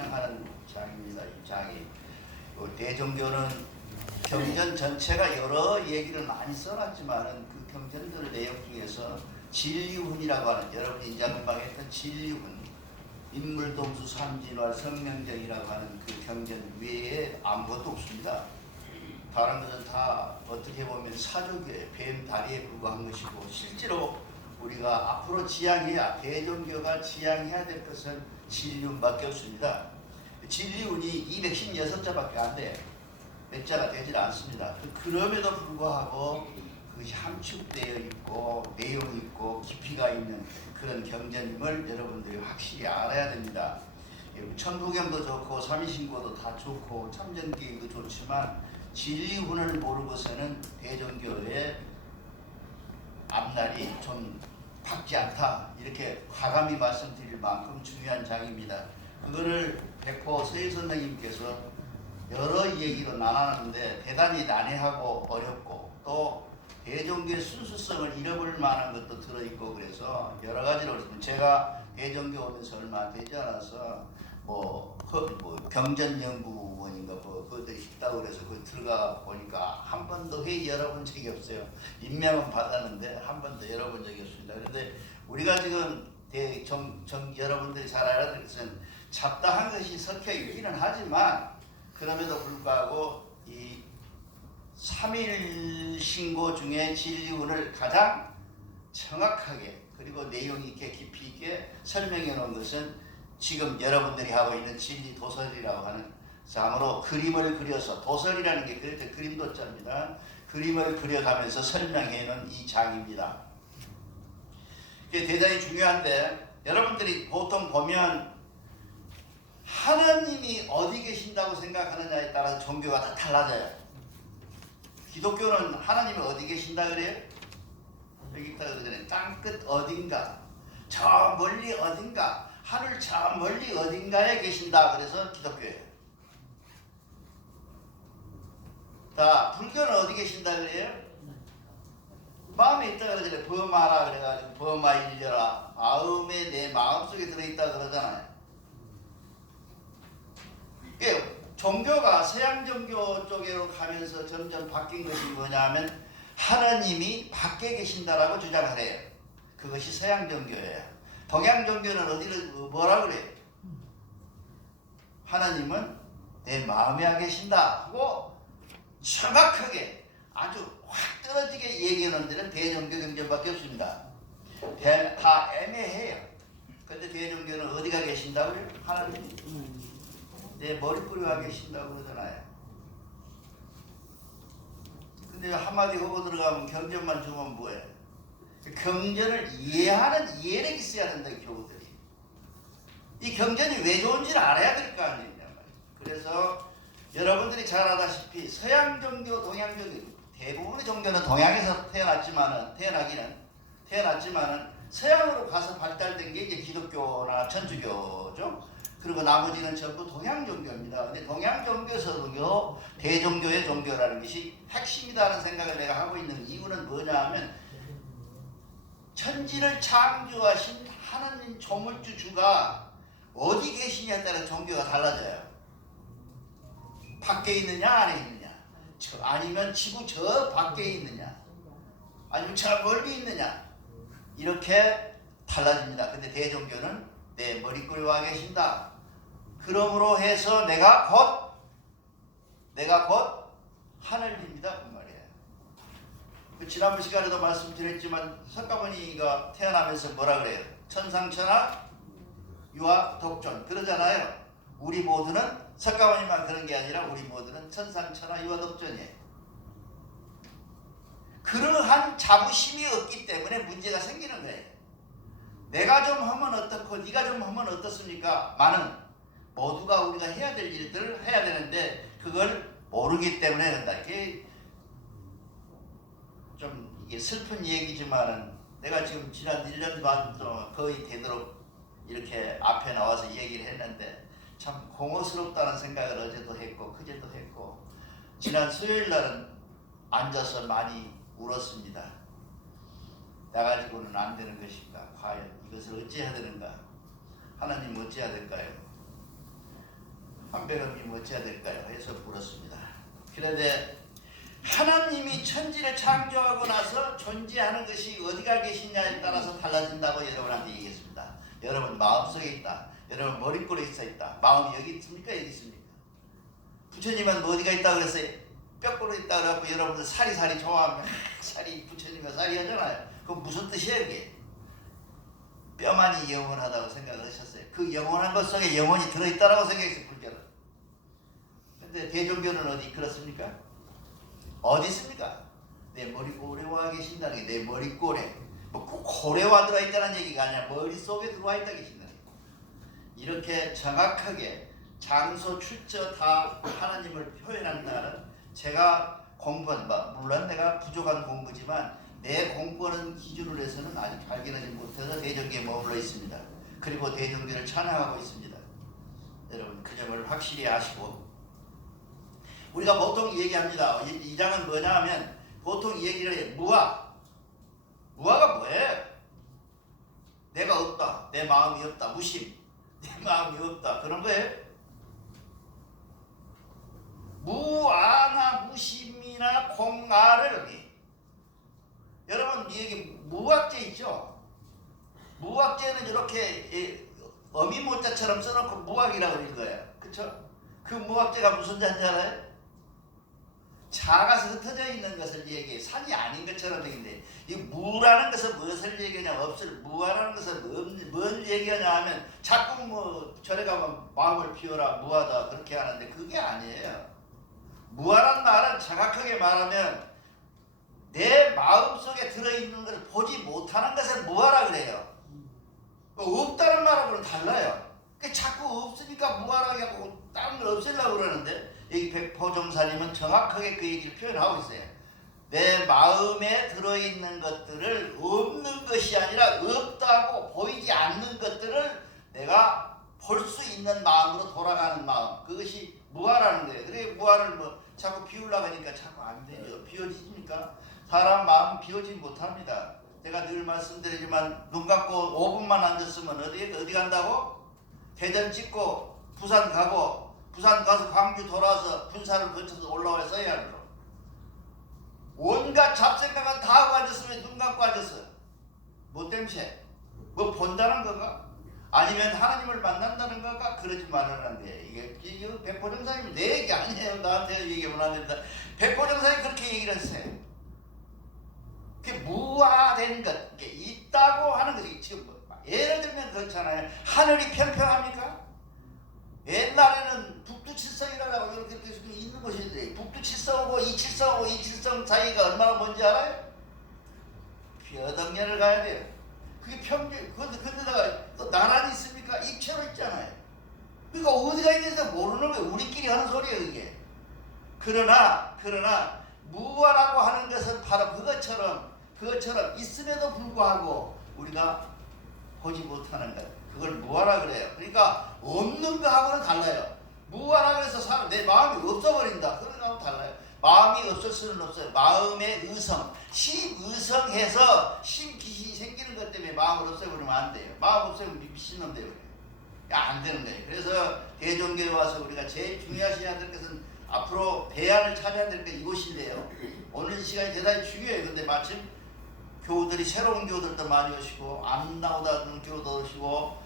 하는 장입니다. 이 장이 대종교는 경전 전체가 여러 얘기를 많이 써놨지만은 그 경전들 내용 중에서 진리훈이라고 하는 여러분이 이제 금방 했던 진리훈, 인물동수 삼진활 성명정이라고 하는 그 경전 외에 아무것도 없습니다. 다른 것은 다 어떻게 보면 사조교의 뱀 다리에 불과한 것이고, 실제로 우리가 앞으로 지향해야, 대종교가 지향해야 될 것은 진리훈밖에 없습니다. 진리훈이 216자밖에 안 돼. 몇 자가 되질 않습니다. 그럼에도 불구하고 그것이 함축되어 있고 내용이 있고 깊이가 있는 그런 경전임을 여러분들이 확실히 알아야 됩니다. 천부경도 좋고 삼위신고도 다 좋고 참전기도 좋지만 진리훈을 모르고서는 대종교의 앞날이 좀 밝지 않다, 이렇게 과감히 말씀드릴 만큼 중요한 장입니다. 그거를 백호 서희 선생님께서 여러 얘기로 나눴는데 대단히 난해하고 어렵고 또 대종교의 순수성을 잃어버릴 만한 것도 들어있고, 그래서 여러 가지로 제가 대종교 오면서 얼마 되지 않아서 경전연구원인가 그것들이 있다고 그래서 그 들어가 보니까 한 번도 회의 열어본 적이 없어요. 임명은 받았는데 한 번도 열어본 적이 없습니다. 그런데 우리가 지금 여러분들이 잘 알아야 될 것은 잡다한 것이 섞여 있기는 하지만, 그럼에도 불구하고 이 3일 신고 중에 진리훈을 가장 정확하게 그리고 내용 있게 깊이 있게 설명해 놓은 것은 지금 여러분들이 하고 있는 진리 도설이라고 하는 장으로 그림을 그려서, 도설이라는 게 그럴 때 그림도자입니다. 그림을 그려가면서 설명해 놓은 이 장입니다. 이게 대단히 중요한데, 여러분들이 보통 보면 하나님이 어디 계신다고 생각하느냐에 따라서 종교가 다 달라져요. 기독교는 하나님이 어디 계신다 그래요? 여기 있다 그러잖아요. 땅끝 어딘가, 저 멀리 어딘가, 하늘 저 멀리 어딘가에 계신다 그래서 기독교예요. 자, 불교는 어디 계신다 그래요? 마음에 있다 그러잖아요. 범하라 그래가지고 범하 일려라, 마음에 내 마음속에 들어있다 그러잖아요. 종교가 서양 종교 쪽으로 가면서 점점 바뀐 것이 뭐냐면 하나님이 밖에 계신다라고 주장을 해요. 그것이 서양 종교예요. 동양 종교는 어디를 뭐라 그래요? 하나님은 내 마음에 계신다 하고 정확하게 아주 확 떨어지게 얘기하는 데는 대종교 경전밖에 없습니다. 다 애매해요. 근데 대종교는 어디가 계신다고 그래요? 하나님이 내 머리뿌리 와 계신다고 그러잖아요. 근데 한마디 하고 들어가면 경전만 주면 뭐해? 경전을 이해하는 이해력이 있어야 된다, 교우들이. 이 경전이 왜 좋은지를 알아야 될 거 아니냐 말이에요. 그래서 여러분들이 잘 아다시피 서양 종교, 동양 종교, 대부분의 종교는 동양에서 태어났지만은 서양으로 가서 발달된 게 이제 기독교나 천주교죠. 그리고 나머지는 전부 동양 종교입니다. 근데 동양 종교에서도 대종교의 종교라는 것이 핵심이다라는 생각을 내가 하고 있는 이유는 뭐냐 하면, 천지를 창조하신 하나님 조물주 주가 어디 계시냐에 따라 종교가 달라져요. 밖에 있느냐 안에 있느냐, 아니면 지구 저 밖에 있느냐, 아니면 저 멀리 있느냐, 이렇게 달라집니다. 근데 대종교는 내 머리꼬리 와 계신다. 그러므로 해서 내가 곧 하늘입니다 그 말이에요. 지난번 시간에도 말씀드렸지만 석가모니가 태어나면서 뭐라 그래요? 천상천하 유아 독존 그러잖아요. 우리 모두는, 석가모니만 그런 게 아니라 우리 모두는 천상천하 유아 독존이에요. 그러한 자부심이 없기 때문에 문제가 생기는 거예요. 내가 좀 하면 어떻고 네가 좀 하면 어떻습니까? 많은 모두가 우리가 해야 될 일들을 해야 되는데 그걸 모르기 때문에 그런다. 이게 좀 이게 슬픈 얘기지만은, 내가 지금 지난 1년 반 동안 거의 되도록 이렇게 앞에 나와서 얘기를 했는데 참 공허스럽다는 생각을 어제도 했고 그제도 했고, 지난 수요일 날은 앉아서 많이 울었습니다. 나 가지고는 안 되는 것인가? 과연 이것을 어찌해야 되는가? 하나님 어찌해야 될까요? 황배경님 어찌해야 될까요? 해서 물었습니다. 그런데 하나님이 천지를 창조하고 나서 존재하는 것이 어디가 계시냐에 따라서 달라진다고 여러분한테 얘기했습니다. 여러분 마음속에 있다. 여러분 머릿골에 있다. 마음이 여기 있습니까? 여기 있습니까? 부처님은 어디가 있다고 그랬어요? 뼈골에 있다고 그래갖고 여러분들 사리 좋아하면 살이 부처님과 살이 하잖아요. 그럼 무슨 뜻이에요 그게? 뼈만이 영원하다고 생각을 하셨어요. 그 영원한 것 속에 영혼이 들어있다라고 생각했어요. 불교는. 근데 대종교는 어디 그렇습니까? 어디 있습니까? 내 머리골에 와 계신다는 게 내 머리골에 뭐 꼭 골에 와 들어있다는 얘기가 아니라 머릿속에 들어와 있다 계신다는 거예요. 이렇게 정확하게 장소 출처 다 하나님을 표현한다는 제가 공부한 바 물론 내가 부족한 공부지만 내 공부하는 기준으로 해서는 아직 발견하지 못해서 대종교에 머물러 있습니다. 그리고 대종교를 찬양하고 있습니다. 여러분 그 점을 확실히 아시고 우리가 보통 얘기합니다. 이 장은 뭐냐 하면 보통 얘기를 해요. 무아가 뭐예요? 내가 없다. 내 마음이 없다. 무심. 내 마음이 없다. 그런 거예요. 무아나 무심이나 공아를 여러분 여기 무학제 있죠? 무학제는 이렇게 어미모자처럼 써놓고 무학이라고 그러는 거예요. 그쵸? 그 무학제가 무슨 자인지 알아요? 자가서 흩어져 있는 것을 얘기해. 산이 아닌 것처럼 얘기인데 이 무라는 것은 무엇을 얘기하냐? 없을 무아라는 것은 뭘 얘기하냐 하면 자꾸 뭐 절에 가면 마음을 비워라 무아다 그렇게 하는데 그게 아니에요. 무아란 말은 정확하게 말하면 내 마음속에 들어있는 것을 보지 못하는 것을 무아라 그래요. 없다는 말하고는 달라요. 자꾸 없으니까 무아라고 하고 다른 걸 없애려고 그러는데 여기 백포종사님은 정확하게 그 얘기를 표현하고 있어요. 내 마음에 들어있는 것들을 없는 것이 아니라 없다고 보이지 않는 것들을 내가 볼 수 있는 마음으로 돌아가는 마음, 그것이 무아라는 거예요. 그래 무아를 뭐 자꾸 비우려고 하니까 자꾸 안 되죠. 비워지십니까? 사람 마음 비워지지 못합니다. 제가 늘 말씀드리지만 눈 감고 5분만 앉았으면 어디 간다고? 대전 찍고 부산 가고 부산 가서 광주 돌아와서 군사를 거쳐서 올라와야 서해안으로 온갖 잡생각은 다 하고 앉았으면 눈 감고 앉았어. 뭐 때문에? 뭐 본다는 건가? 아니면 하나님을 만난다는 건가? 그러지 말라는데 이게 백호정사님 내 얘기 아니에요. 나한테 얘기하면 안 된다. 백호정사님 그렇게 얘기를 했어요. 그게 무아된 것, 그게 있다고 하는 것이 지금 예를 들면 그렇잖아요. 하늘이 평평합니까? 옛날에는 북두칠성이라고 이렇게 있는 곳인데 북두칠성하고 이칠성하고 이칠성 사이가 얼마나 먼지 알아요? 몇 억년을 가야 돼요. 그게 평균, 근데다가 또 나란히 있습니까? 입체로 있잖아요. 그러니까 어디가 있는지 모르는 거예요. 우리끼리 하는 소리예요, 이게. 그러나 무아라고 하는 것은 바로 그것처럼 있음에도 불구하고 우리가 보지 못하는 것. 그걸 무아라 그래요. 그러니까 없는 거하고는 달라요. 무아라 그래서 사람 내 마음이 없어버린다. 그런 거하고 달라요. 마음이 없을 수는 없어요. 마음의 의성, 심의성해서 심귀신이 생기는 것 때문에 마음을 없애버리면 안 돼요. 마음 없애면 미친놈 되어버려요. 안 되는 거예요. 그래서 대종교에 와서 우리가 제일 중요하셔야 될 것은 앞으로 대안을 찾아야 될 게 이곳인데요. 오늘 이 시간이 대단히 중요해요. 근데 마침 교우들이 새로운 교우들도 많이 오시고 안 나오다는 교우도 오시고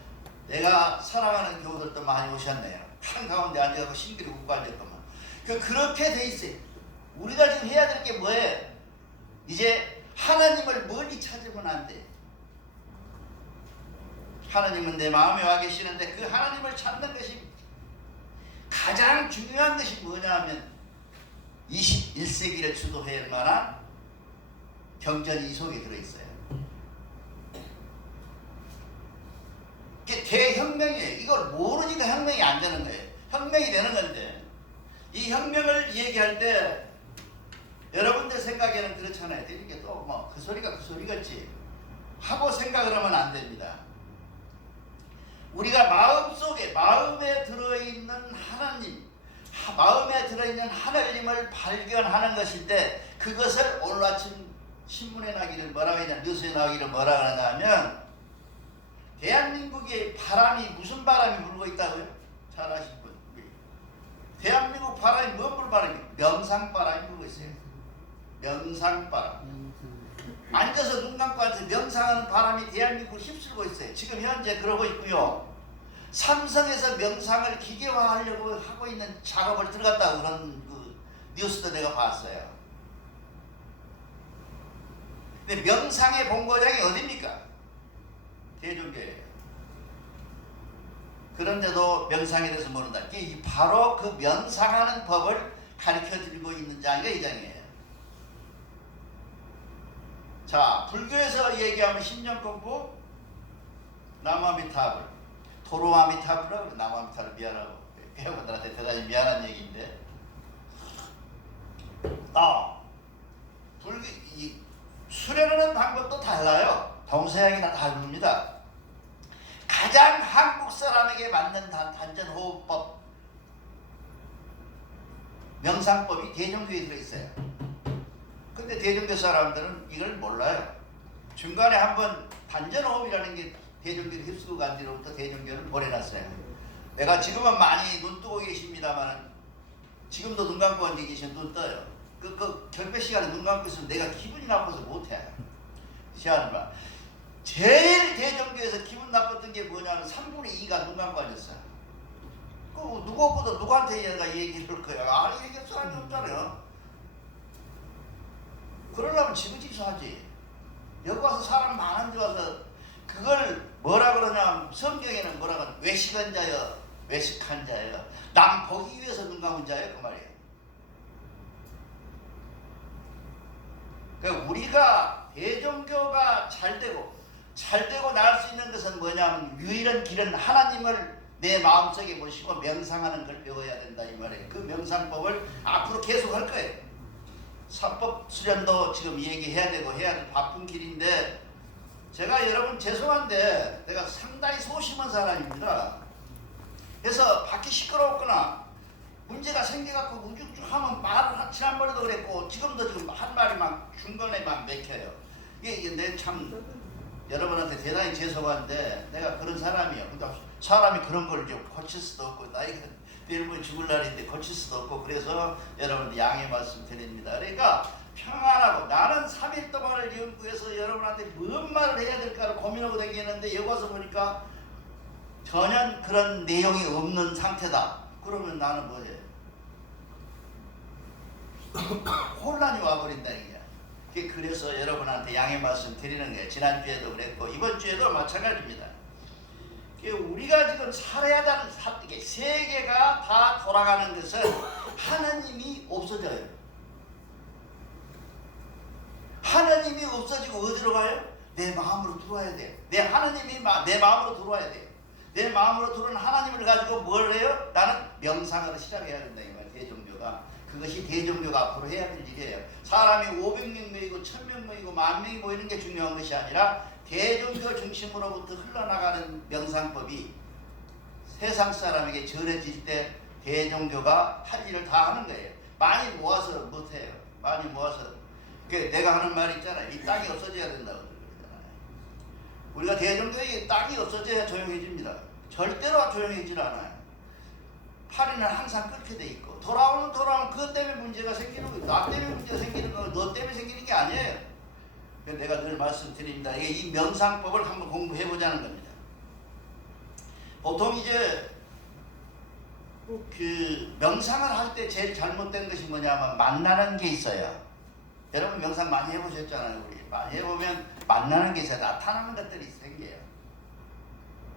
내가 사랑하는 교우들도 많이 오셨네요. 한가운데 앉아서 신기를 웃고 앉았더만. 그렇게 돼 있어요. 우리가 지금 해야 될 게 뭐예요? 이제 하나님을 멀리 찾으면 안 돼. 하나님은 내 마음에 와 계시는데 그 하나님을 찾는 것이 가장 중요한 것이 뭐냐 하면 21세기를 주도할 만한 경전이 이 속에 들어있어요. 이게 대혁명이에요. 이걸 모르니까 혁명이 안 되는 거예요. 혁명이 되는 건데 이 혁명을 얘기할 때 여러분들 생각에는 그렇잖아요. 이게 또 뭐 그 소리가 그 소리겠지 하고 생각을 하면 안 됩니다. 우리가 마음속에 마음에 들어있는 하나님, 마음에 들어있는 하나님을 발견하는 것일 때 그것을 오늘 아침 신문에 나기를 뭐라고 했냐, 뉴스에 나기를 뭐라고 하냐면 대한민국에 바람이 무슨 바람이 불고 있다고요? 잘 아실 분. 바람이 뭔 불바람이? 명상바람이 불고 있어요. 명상바람. 앉아서 눈 감고 앉아서 명상하는 바람이 대한민국을 휩쓸고 있어요. 지금 현재 그러고 있고요. 삼성에서 명상을 기계화하려고 하고 있는 작업을 들어갔다고 그런 그 뉴스도 내가 봤어요. 근데 명상의 본고장이 어딥니까? 대종교예요. 그런데도 명상에 대해서 모른다. 이게 바로 그 명상하는 법을 가르쳐드리고 있는 장이 이 장이에요. 자, 불교에서 얘기하면 심령공부, 나무아미타불, 도로아미타불이라고 그래. 나무아미타불 미안하고 회원들한테 대단히 미안한 얘기인데, 불교 수련하는 방법도 달라요. 동서양이 다 다릅니다. 가장 한국 사람에게 맞는 단전호흡법, 명상법이 대종교에 들어있어요. 근데 대종교 사람들은 이걸 몰라요. 중간에 한번 단전호흡이라는 게 대종교를 휩쓰고 간 뒤로부터 대종교를 버려놨어요. 내가 지금은 많이 눈 뜨고 계십니다만 지금도 눈 감고 앉아 계시면 눈 떠요. 그 결배 시간에 눈 감고 있으면 내가 기분이 나빠서 못해. 시안봐. 제일 대종교에서 기분 나빴던 게 뭐냐면 3분의 2가 눈 감고 앉았어요. 그 누구보다 누구한테 얘가 얘기를 할 거야. 아니 얘기할 사람이 없잖아요. 그러려면 지그지그 하지. 여기 와서 사람 많은 데 와서 그걸 뭐라 그러냐면 성경에는 뭐라 그러냐. 외식한 자여, 외식한 자여. 남 보기 위해서 눈 감은 자여 그 말이에요. 그러니까 우리가 대종교가 잘되고 나갈 수 있는 것은 뭐냐면 유일한 길은 하나님을 내 마음속에 모시고 명상하는 걸 배워야 된다 이 말이에요. 그 명상법을 앞으로 계속 할 거예요. 사법 수련도 지금 얘기해야 되고 해야 될 바쁜 길인데 제가 여러분 죄송한데 내가 상당히 소심한 사람입니다. 그래서 밖이 시끄럽거나 문제가 생겨갖고 우죽죽 하면 말을 지난번에도 그랬고 지금도 지금 한 말이 막 중간에 막 맥혀요. 이게 내 참 여러분한테 대단히 죄송한데 내가 그런 사람이에요. 근데 사람이 그런 걸 좀 고칠 수도 없고 나이가 내일모레 죽을 날인데 고칠 수도 없고 그래서 여러분들 양해 말씀 드립니다. 그러니까 평안하고 나는 3일 동안을 연구해서 여러분한테 뭔 말을 해야 될까를 고민하고 다니는데 여기 와서 보니까 전혀 그런 내용이 없는 상태다. 그러면 나는 뭐지? 혼란이 와버린다 이게. 그래서 여러분한테 양해 말씀 드리는 거예요. 지난주에도 그랬고 이번 주에도 마찬가지입니다. 우리가 지금 살아야 하는 세계가 다 돌아가는 것은 하나님이 없어져요. 하나님이 없어지고 어디로 가요? 내 마음으로 들어와야 돼요. 하나님이 내 마음으로 들어와야 돼요. 내 마음으로 들어온 하나님을 가지고 뭘 해요? 나는 명상을 시작해야 된다 이 말이에요. 대종교가. 그것이 대종교가 앞으로 해야 될 일이에요. 사람이 500명 모이고 1000명 모이고 10,000명이 모이는 게 중요한 것이 아니라 대종교 중심으로부터 흘러나가는 명상법이 세상 사람에게 전해질 때 대종교가 할 일을 다 하는 거예요. 많이 모아서 못해요. 많이 모아서. 내가 하는 말이 있잖아요. 이 땅이 없어져야 된다고 그러잖아요. 우리가 대종교의 땅이 없어져야 조용해집니다. 절대로 조용해지질 않아요. 파리는 항상 끓게 돼 있고 돌아오면 그것 때문에 문제가 생기는 거예요. 나 때문에 문제가 생기는 거고 너 때문에 생기는 게 아니에요. 내가 늘 말씀드립니다. 이 명상법을 한번 공부해보자는 겁니다. 보통 이제 그 명상을 할 때 제일 잘못된 것이 뭐냐면 만나는 게 있어요. 여러분 명상 많이 해보셨잖아요. 우리 많이 해보면 만나는 게 있어요. 나타나는 것들이 생겨요.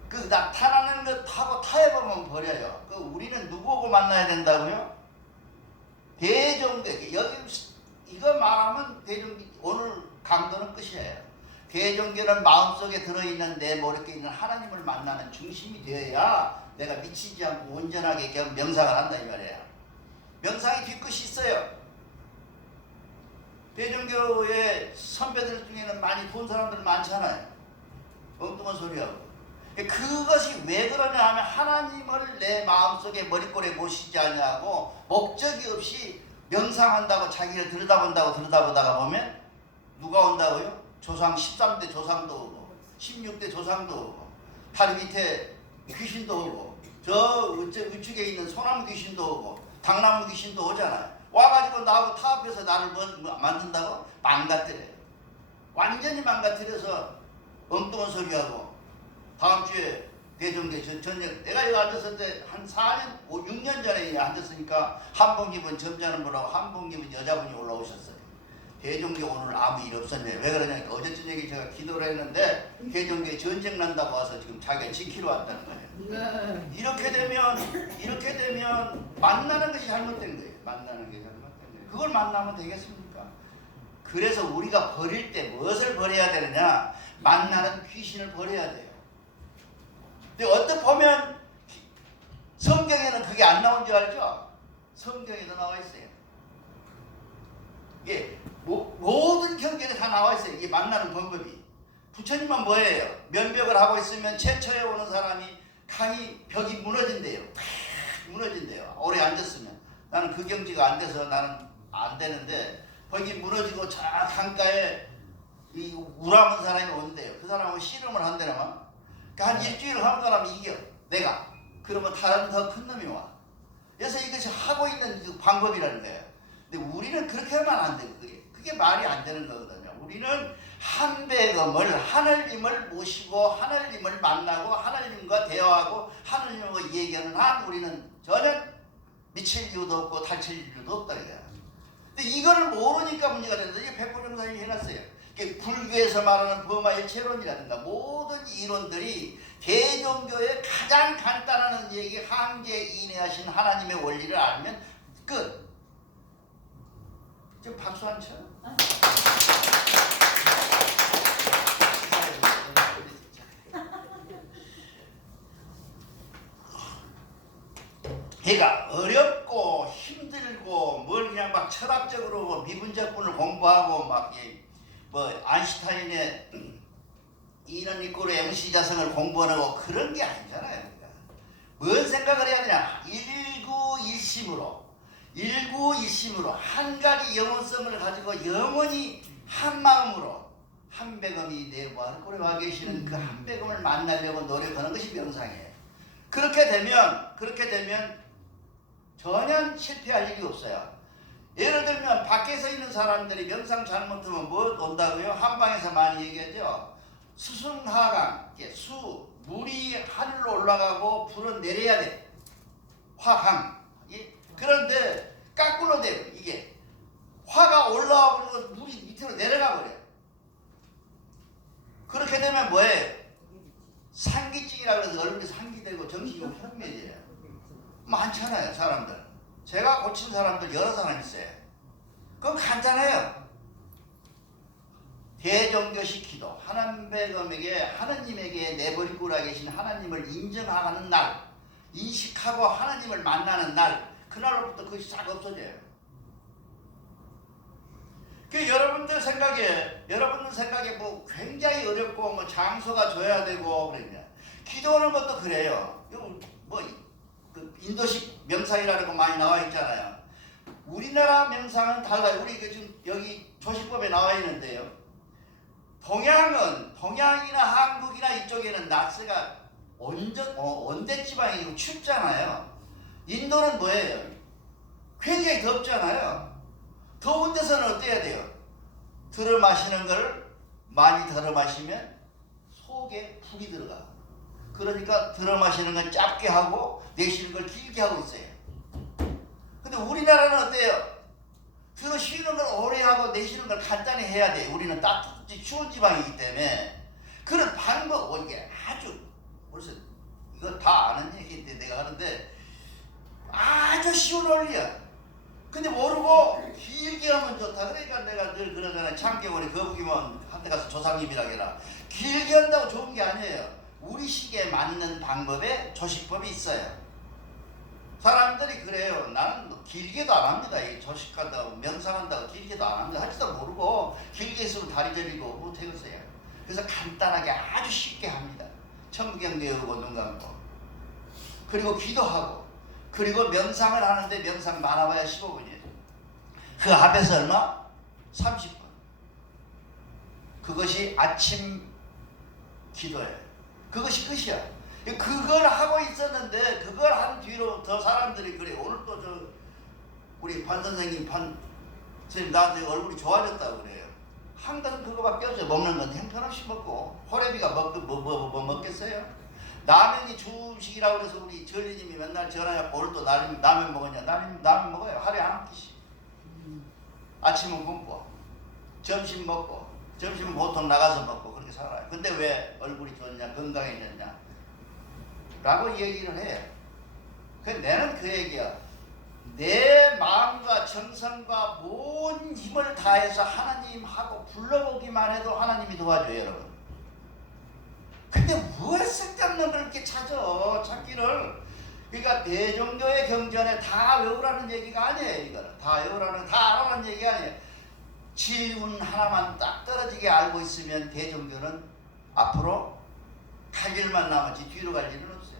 그 나타나는 것하고 타협하면 버려요. 우리는 누구하고 만나야 된다고요? 대종교. 여기 이거 말하면 대종교 오늘 강도는 끝이에요. 대종교는 마음속에 들어있는 내 머릿속에 있는 하나님을 만나는 중심이 되어야 내가 미치지 않고 온전하게 명상을 한다 이 말이에요. 명상의 뒤끝이 있어요. 대종교의 선배들 중에는 많이 돈 사람들 많잖아요. 엉뚱한 소리하고. 그것이 왜 그러냐 하면 하나님을 내 마음속에 머릿골에 모시지 않냐고 목적이 없이 명상한다고 자기를 들여다보다가 보면 누가 온다고요? 조상 13대 조상도 오고 16대 조상도 오고 다리 밑에 귀신도 오고 저 우측에 있는 소나무 귀신도 오고 당나무 귀신도 오잖아요. 와가지고 나하고 타협해서 나를 만든다고 망가뜨려요. 완전히 망가뜨려서 엉뚱한 소리하고. 다음 주에 대종교 전쟁, 내가 여기 앉았을 때 한 4년, 6년 전에 앉았으니까 한복입은 점잖은 분하고 한복입은 여자분이 올라오셨어요. 대종교 오늘 아무 일 없었네. 왜 그러냐니까 어제 저녁에 제가 기도를 했는데 대종교에 전쟁 난다고 와서 지금 자기가 지키러 왔다는 거예요. 이렇게 되면 만나는 것이 잘못된 거예요. 만나는 게 잘못된 거예요. 그걸 만나면 되겠습니까? 그래서 우리가 버릴 때 무엇을 버려야 되느냐? 만나는 귀신을 버려야 돼요. 근데 어떻게 보면 성경에는 그게 안 나온 줄 알죠? 성경에도 나와 있어요. 이게 모든 경전에 다 나와 있어요. 이게 만나는 방법이. 부처님은 뭐예요? 면벽을 하고 있으면 최초에 오는 사람이 강이 벽이 무너진대요. 무너진대요. 오래 앉았으면. 나는 그 경지가 안 돼서 나는 안 되는데 거기 무너지고 저 강가에 이 우람한 사람이 온대요. 그 사람하고 씨름을 한다면 한 일주일을 하는 사람이 이겨. 내가. 그러면 다른 더 큰 놈이 와. 그래서 이것이 하고 있는 그 방법이라는 거예요. 근데 우리는 그렇게 하면 안 돼. 그게 말이 안 되는 거거든요. 우리는 한배검을 하늘님을 모시고 하늘님을 만나고 하늘님과 대화하고 하늘님과 얘기하는 한 우리는 전혀 미칠 이유도 없고 다칠 이유도 없다. 근데 이거를 모르니까 문제가 되는데 이게 백보정사님이 해놨어요. 불교에서 말하는 범아일체론이라든가 모든 이론들이 대종교의 가장 간단한 얘기 한계에 인해하신 하나님의 원리를 알면 끝. 지금 박수 안 쳐요? 그러니까 어렵고 힘들고 뭘 그냥 막 철학적으로 미분적분을 공부하고 막 뭐 아인슈타인의 이론 이꼬르 MC 자성을 공부하고 그런 게 아니잖아요. 그러니까. 뭔 생각을 해야 되냐? 일구일심으로 한 가지 영혼성을 가지고 영원히 한 마음으로 한배검이 내부하는 꼴에 와 계시는 그 한배검을 만나려고 노력하는 것이 명상이에요. 그렇게 되면 전혀 실패할 일이 없어요. 예를 들면 밖에서 있는 사람들이 명상 잘못하면 뭐 온다고요? 한방에서 많이 얘기하죠. 수승하강, 물이 하늘로 올라가고 불은 내려야 돼. 화강. 그런데 거꾸로 돼요. 이게 화가 올라와 버리고 물이 밑으로 내려가 버려요. 그렇게 되면 뭐예요? 상기증이라고 해서 얼굴이 상기되고 정신이 혼미해져요. 많잖아요, 사람들. 제가 고친 사람들 여러 사람 있어요. 그건 간단해요. 대종교식 기도, 하나님에게 하나님에게 내버리고 계신 하나님을 인정하는 날, 인식하고 하나님을 만나는 날, 그날로부터 그것이 싹 없어져요. 여러분들 생각에 뭐 굉장히 어렵고 뭐 장소가 줘야 되고 그러냐. 기도하는 것도 그래요. 뭐 인도식 명상이라는 거 많이 나와 있잖아요. 우리나라 명상은 달라요. 우리 지금 여기 조시법에 나와 있는데요. 동양이나 한국이나 이쪽에는 낮새가 온대 지방이고 춥잖아요. 인도는 뭐예요? 굉장히 덥잖아요. 더운 데서는 어때야 돼요? 들어 마시는 걸 많이 들어 마시면 속에 불이 들어가. 그러니까 들어 마시는 건 짧게 하고 내쉬는 걸 길게 하고 있어요. 근데 우리나라는 어때요? 들어 쉬는 걸 오래 하고 내쉬는 걸 간단히 해야 돼요. 우리는 따뜻히 추운 지방이기 때문에. 그런 방법, 이게 아주, 벌써 이거 다 아는 얘기인데 내가 하는데 아주 쉬운 원리야. 근데 모르고 길게 하면 좋다. 그러니까 내가 늘 그러잖아요. 참깨원이 거북이면 한때 가서 조상님이라 해라. 길게 한다고 좋은 게 아니에요. 우리 시기에 맞는 방법에 조식법이 있어요. 사람들이 그래요. 나는 길게도 안 합니다. 조식한다고 명상한다고 길게도 안 합니다. 할지도 모르고 길게 있으면 다리 저리고 못하겠어요. 그래서 간단하게 아주 쉽게 합니다. 천부경 외우고 눈 감고 그리고 기도하고 그리고 명상을 하는데 명상 많아봐야 15분이에요. 그 앞에서 얼마? 30분. 그것이 아침 기도예요. 그것이 끝이야. 그걸 하고 있었는데 그걸 한 뒤로 더 사람들이 그래. 오늘 또 우리 판 선생님 선생님 나한테 얼굴이 좋아졌다고 그래요. 한 가지 그거밖에 없어요. 먹는 건 형편없이 먹고 호래비가 뭐 먹겠어요? 라면이 주식이라고 해서 우리 전리님이 맨날 전화해서 오늘 또 라면 먹었냐? 라면 먹어요. 하루에 한 끼씩. 아침은 굶고 점심 먹고 점심은 보통 나가서 먹고 그렇게 살아요. 근데 왜 얼굴이 좋냐? 건강해졌냐? 라고 얘기를 해요. 내는 그 얘기야. 내 마음과 정성과 온 힘을 다해서 하나님하고 불러보기만 해도 하나님이 도와줘요, 여러분. 근데 왜 쓸데없는 걸 이렇게 찾기를. 그러니까 대종교의 경전에 다 외우라는 얘기가 아니에요. 이거는 다 외우라는, 다 알아라는 얘기가 아니에요. 진리운 하나만 딱 떨어지게 알고 있으면 대종교는 앞으로 갈 일만 남았지 뒤로 갈 일은 없어요.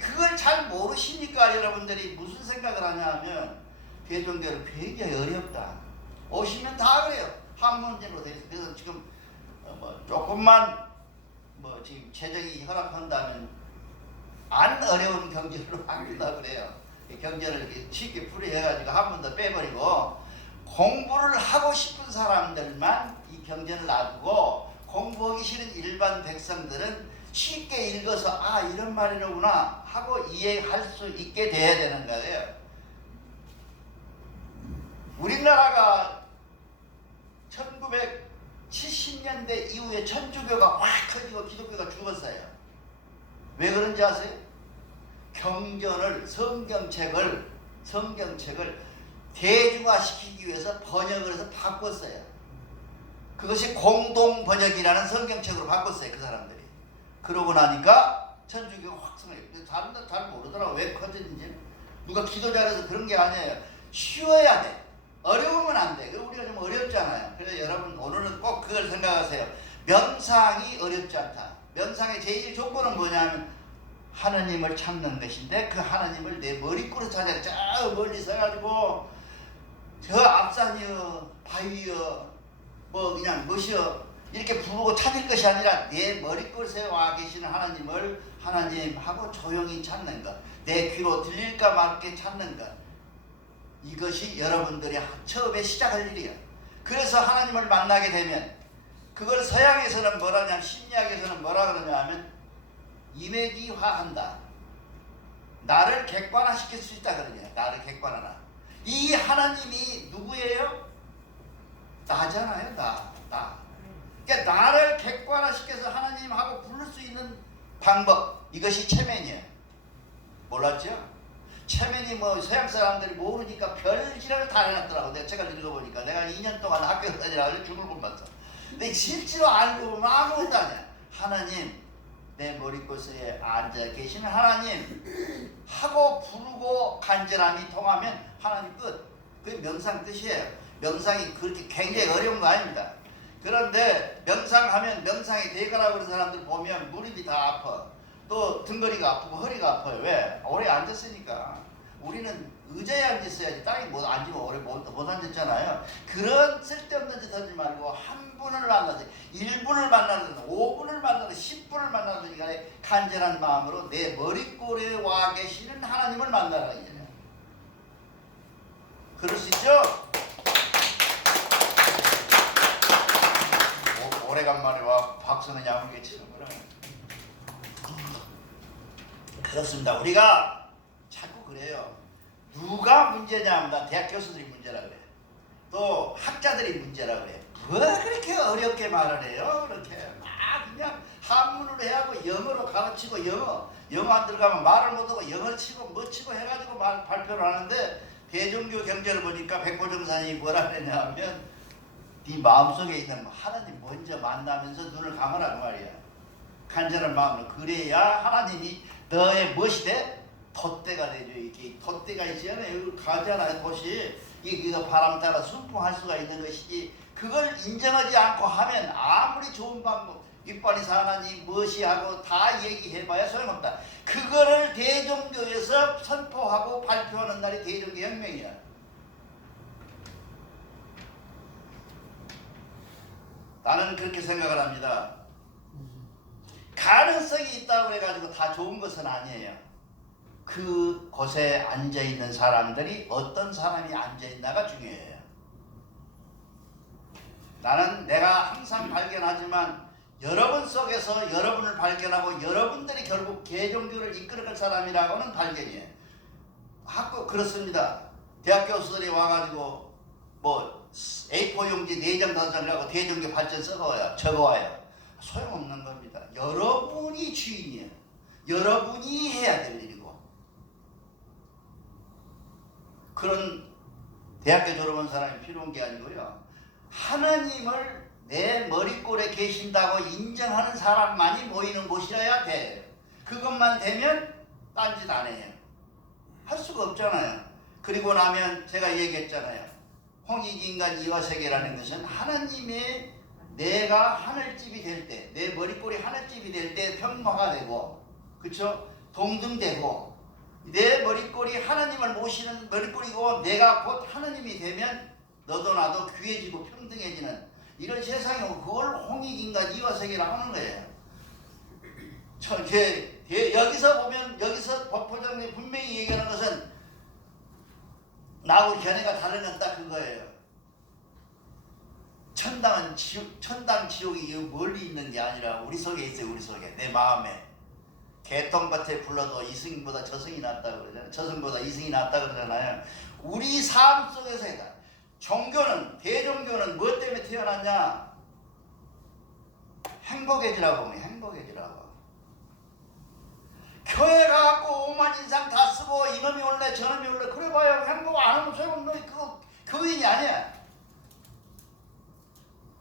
그걸 잘 모르시니까 여러분들이 무슨 생각을 하냐 하면 대종교를 굉장히 어렵다. 오시면 다 그래요. 한문제로 돼 있어요. 그래서 지금 조금만 지금 재정이 허락한다면 안 어려운 경전으로 하기도 그래요. 경전을 이렇게 쉽게 풀이해가지고 한 번 더 빼버리고 공부를 하고 싶은 사람들만 이 경전을 놔두고 공부하기 싫은 일반 백성들은 쉽게 읽어서 아 이런 말이로구나 하고 이해할 수 있게 돼야 되는 거예요. 우리나라가 1970년대 이후에 천주교가 확 커지고 기독교가 죽었어요. 왜 그런지 아세요? 경전을 성경책을 대중화시키기 위해서 번역을 해서 바꿨어요. 그것이 공동 번역이라는 성경책으로 바꿨어요. 그 사람들이. 그러고 나니까 천주교가 확성해요. 사람들 잘 모르더라고. 왜 커졌는지. 누가 기도 잘해서 그런 게 아니에요. 쉬워야 돼. 어려우면 안 돼. 우리가 좀 어렵잖아요. 그래서 여러분 오늘은 꼭 그걸 생각하세요. 명상이 어렵지 않다. 명상의 제일 조건은 뭐냐면 하나님을 찾는 것인데 그 하나님을 내 머리꾸로 찾아. 저 멀리 서가지고 저 앞산이여 바위여 그냥 무엇이여 이렇게 부르고 찾을 것이 아니라 내 머리끝에 와 계시는 하나님을 하나님하고 조용히 찾는 것, 내 귀로 들릴까 말게 찾는 것, 이것이 여러분들이 처음에 시작할 일이야. 그래서 하나님을 만나게 되면 그걸 서양에서는 뭐라냐면 심리학에서는 뭐라 그러냐 하면 이미지화한다. 나를 객관화시킬 수 있다 그러냐. 나를 객관화나. 이 하나님이 누구예요? 나잖아요. 나. 그러니까 나를 객관화시켜서 하나님하고 부를 수 있는 방법, 이것이 체면이에요. 몰랐죠? 체면이 서양 사람들이 모르니까 별지랄을 다 해놨더라고. 내가 책을 읽어보니까 내가 2년 동안 학교를 다니라고 죽을 뻔봤어. 근데 실제로 알고 보면 아무것도 아니야. 하나님, 내 머리꽃에 앉아 계시는 하나님 하고 부르고 간절함이 통하면 하나님 끝. 그게 명상 뜻이에요. 명상이 그렇게 굉장히 어려운 거 아닙니다. 그런데 명상하면 명상이 되거라고 그런 사람들 보면 무릎이 다 아파. 또 등거리가 아프고 허리가 아파요. 왜? 오래 앉았으니까. 우리는 의자에 앉았어야지. 땅에 못 앉으면 오래 못 앉았잖아요. 그런 쓸데없는 짓 하지 말고 한 분을 만나서 1분을 만나든 5분을 만나든 10분을 만나든 간에 간절한 마음으로 내 머리꼴에 와 계시는 하나님을 만나라 이제는. 그럴 수 있죠? 오래간만에 와 박수는 야무르게 치는 거라. 그렇습니다. 우리가 자꾸 그래요. 누가 문제냐 하면 나 대학 교수들이 문제라 그래. 또 학자들이 문제라 그래. 왜 그렇게 어렵게 말을 해요? 그렇게 그냥 한문으로 해야 하고 영어로 가르치고 영어 안 들어가면 말을 못하고 영어를 치고 뭐 치고 해가지고 발표를 하는데 대종교 경전을 보니까 백보정산이 뭐라 그랬냐 하면 네 마음속에 있는 하나님 먼저 만나면서 눈을 감으라고 말이야. 간절한 마음으로. 그래야 하나님이 너의 무엇이 돼? 돛대가 되죠. 이게 돛대가 있잖아요. 가잖아요. 돛이. 이거 바람 따라 순풍할 수가 있는 것이지. 그걸 인정하지 않고 하면 아무리 좋은 방법, 윗발이사 하나님 무엇이 하고 다 얘기해봐야 소용없다. 그거를 대종교에서 선포하고 발표하는 날이 대종교 혁명이야. 나는 그렇게 생각을 합니다. 가능성이 있다고 해가지고 다 좋은 것은 아니에요. 그 곳에 앉아 있는 사람들이 어떤 사람이 앉아 있나가 중요해요. 나는 내가 항상 발견하지만 여러분 속에서 여러분을 발견하고 여러분들이 결국 개종교를 이끌어갈 사람이라고는 발견이에요. 학교 그렇습니다. 대학 교수들이 와가지고 뭐 A4 용지 4장 5장이라고 대종교 발전 적어와요. 소용없는 겁니다. 여러분이 주인이에요. 여러분이 해야 될 일이고. 그런 대학교 졸업한 사람이 필요한 게 아니고요. 하나님을 내 머리꼴에 계신다고 인정하는 사람만이 모이는 곳이라야 돼. 그것만 되면 딴짓 안 해요. 할 수가 없잖아요. 그리고 나면 제가 얘기했잖아요. 홍익인간 이화세계라는 것은 하나님의 내가 하늘집이 될 때, 내 머리꼴이 하늘집이 될 때 평화가 되고, 그쵸? 동등되고, 내 머리꼴이 하나님을 모시는 머리꼴이고 내가 곧 하나님이 되면 너도 나도 귀해지고 평등해지는 이런 세상이고, 그걸 홍익인간 이화세계라고 하는 거예요. 여기서 보면, 여기서 법포장이 분명히 얘기하는 것은 나하고 걔네가 다른 건 딱 그거예요. 천당 지옥이 멀리 있는 게 아니라 우리 속에 있어요. 우리 속에, 내 마음에. 개똥밭에 불러도 이승보다 저승이 낫다 그러잖아요. 저승보다 이승이 낫다 그러잖아요. 우리 삶 속에서 해다. 종교는, 대종교는 뭐 때문에 태어났냐? 행복해지라고 보면 행복해지라고. 교회 가갖고 5만 인상 다 쓰고 이놈이 올래 저놈이 올래 그래 봐요. 행복 안 하면 소용없는 그거 교인이 아니야.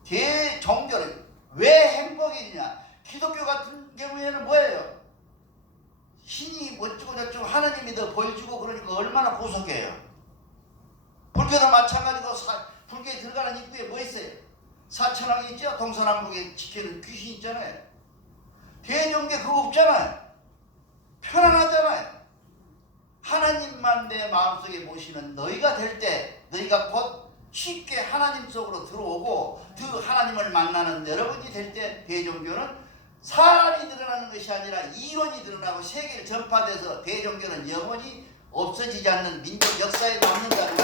대종교는 왜 행복이냐? 기독교 같은 경우에는 뭐예요? 신이 어쩌고 저쩌고 하나님이 더 벌 주고 그러니까 얼마나 고속해요. 불교도 마찬가지고 불교에 들어가는 입구에 뭐 있어요? 사천왕이 있죠? 동서남북에 지키는 귀신 있잖아요. 대종교 그거 없잖아요. 편안하잖아요. 하나님만 내 마음속에 모시는 너희가 될 때 너희가 곧 쉽게 하나님 속으로 들어오고 그 하나님을 만나는 여러분이 될 때 대종교는 사람이 드러나는 것이 아니라 이론이 드러나고 세계를 전파돼서 대종교는 영원히 없어지지 않는 민족 역사에 남는다는